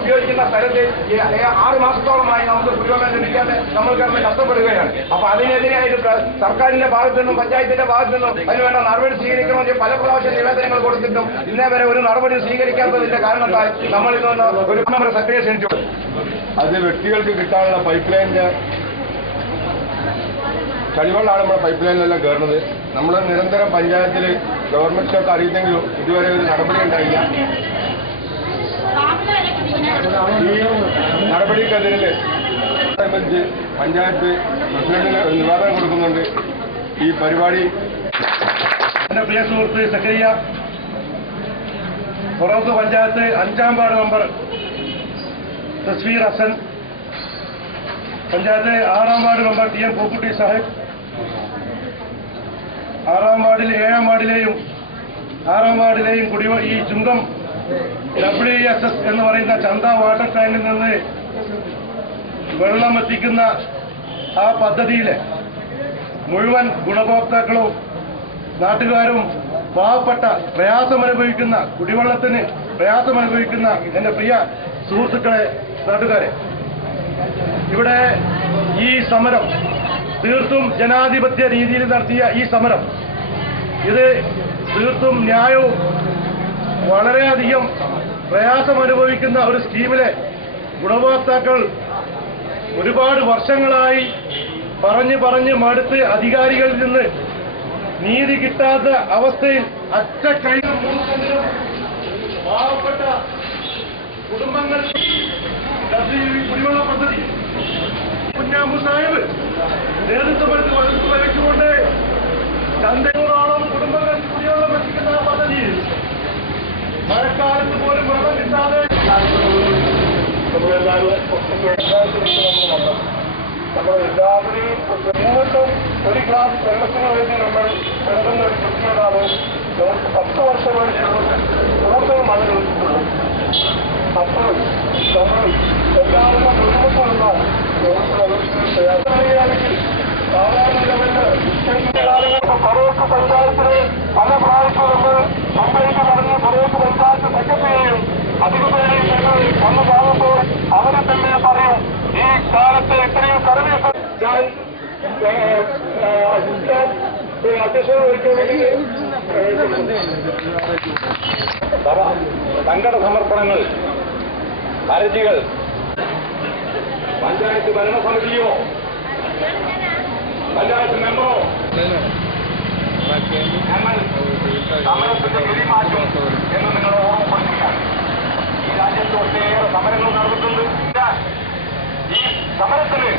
ഉപയോഗിക്കുന്ന സ്ഥലത്ത് 6 മാസത്തോളമായി നമുക്ക് കുടിവെള്ളം ലഭിക്കാതെ നമ്മൾ കിടന്ന് കഷ്ടപ്പെടുകയാണ്. അപ്പൊ അതിനെതിരായിട്ട് സർക്കാരിന്റെ ഭാഗത്തു നിന്നും പഞ്ചായത്തിന്റെ ഭാഗത്തു നിന്നും അതിനുവേണ്ട നടപടി സ്വീകരിക്കണമെങ്കിൽ പല പ്രാവശ്യം നിവേദനങ്ങൾ കൊടുത്തിട്ടും ഇന്നേ വരെ ഒരു നടപടി സ്വീകരിക്കാത്തതിന്റെ കാരണത്താൽ നമ്മൾ ഇതൊന്ന് ഒരു നമ്മുടെ സർട്ടിഫിക്കറ്റ് ക്ഷണിച്ചു. അത് വ്യക്തികൾക്ക് കിട്ടാനുള്ള പൈപ്പ് ലൈനിന്റെ കഴിവുകളാണ് നമ്മുടെ പൈപ്പ് ലൈനിലെല്ലാം കയറുന്നത്. നമ്മൾ നിരന്തരം പഞ്ചായത്തിൽ ഗവൺമെന്റിനൊക്കെ അറിയിച്ചെങ്കിലും ഇതുവരെ ഒരു നടപടി ഉണ്ടായില്ല. ഈ നടപടിക്കെതിരെ സംബന്ധിച്ച് പഞ്ചായത്ത് പ്രസിഡന്റിന് ഒരു നിവേദനം കൊടുക്കുന്നുണ്ട്. ഈ പരിപാടി എന്റെ പ്രിയ സുഹൃത്ത് സക്കരിയ ഫറോക്ക് പഞ്ചായത്ത് 5-ാം വാർഡ് മെമ്പർ തസ്വീർ ഹസൻ, പഞ്ചായത്ത് 6-ാം ward member TM Pookkutty Sahib, 6-ാം വാർഡിൽ 7-ാം വാർഡിലെയും 6-ാം വാർഡിലെയും ഈ ചുങ്കം WSS എന്ന് പറയുന്ന ചന്ത വാട്ടർ ടാങ്കിൽ നിന്ന് വെള്ളം എത്തിക്കുന്ന ആ പദ്ധതിയിലെ മുഴുവൻ ഗുണഭോക്താക്കളും നാട്ടുകാരും പാവപ്പെട്ട പ്രയാസമനുഭവിക്കുന്ന കുടിവെള്ളത്തിന് പ്രയാസമനുഭവിക്കുന്ന എന്റെ പ്രിയ സുഹൃത്തുക്കളെ, നാട്ടുകാരെ, ഇവിടെ ഈ സമരം തീർത്തും ജനാധിപത്യ രീതിയിൽ നടത്തിയ ഈ സമരം ഇത് തീർത്തും ന്യായവും വളരെയധികം പ്രയാസമനുഭവിക്കുന്ന ഒരു സ്കീമിലെ ഗുണഭോക്താക്കൾ ഒരുപാട് വർഷങ്ങളായി പറഞ്ഞ് മടുത്ത് അധികാരികളിൽ നിന്ന് നീതി കിട്ടാത്ത അവസ്ഥയിൽ അറ്റക്കൈകൾ പാവപ്പെട്ട കുടുംബങ്ങൾ കുടിവെള്ള പദ്ധതി കുഞ്ഞാമ്പു സാഹിബ് നേതൃത്വം വഹിച്ചുകൊണ്ട് 200ഓളം കുടുംബങ്ങൾ കുടിവെള്ളം എത്തിക്കുന്ന ആ പദ്ധതിയിൽ മഴക്കാലത്ത് പോലും വെള്ളം കിട്ടാതെ നമ്മളെല്ലാവരെയും നിങ്ങൾക്കും ഒരു ഗ്ലാസ് വെള്ളത്തിന് വേണ്ടി നമ്മൾ നൽകുന്ന ഒരു കൃത്യതാണ്. നമുക്ക് 10 വർഷമായി കൂടുതൽ മഴ ലഭിച്ചിട്ടുള്ളൂ. അപ്പോൾ നമ്മൾ എല്ലാവരും മുൻപോട്ടുള്ള പ്രയാസമാണെങ്കിൽ സാധാരണ കാലങ്ങൾക്ക് ഫറോക്ക് പഞ്ചായത്തിന് പല പ്രാവശ്യം നമ്മൾ മുംബൈക്ക് പറഞ്ഞ് ഫറോക്ക് പഞ്ചായത്ത് സെക്രട്ടറിയെയും അധികപേരെയും ഞങ്ങൾ വന്നു പോകുമ്പോൾ അവരെ തന്നെ പറയും ഈ കാലത്ത് ഇത്രയും സർവീസ് സങ്കട സമർപ്പണങ്ങൾ, ഹർജികൾ പഞ്ചായത്ത് ഭരണസമിതിയോ പഞ്ചായത്ത് മെമ്പറോ ഞങ്ങൾ സമരത്തിന്റെ പെരുമാറ്റം എന്ന് നിങ്ങൾ ഓർമ്മപ്പെടുത്തുകയാണ്. ഈ രാജ്യത്ത് ഒട്ടേറെ സമരങ്ങൾ നടന്നിട്ടുണ്ട്. ഈ സമരത്തിന്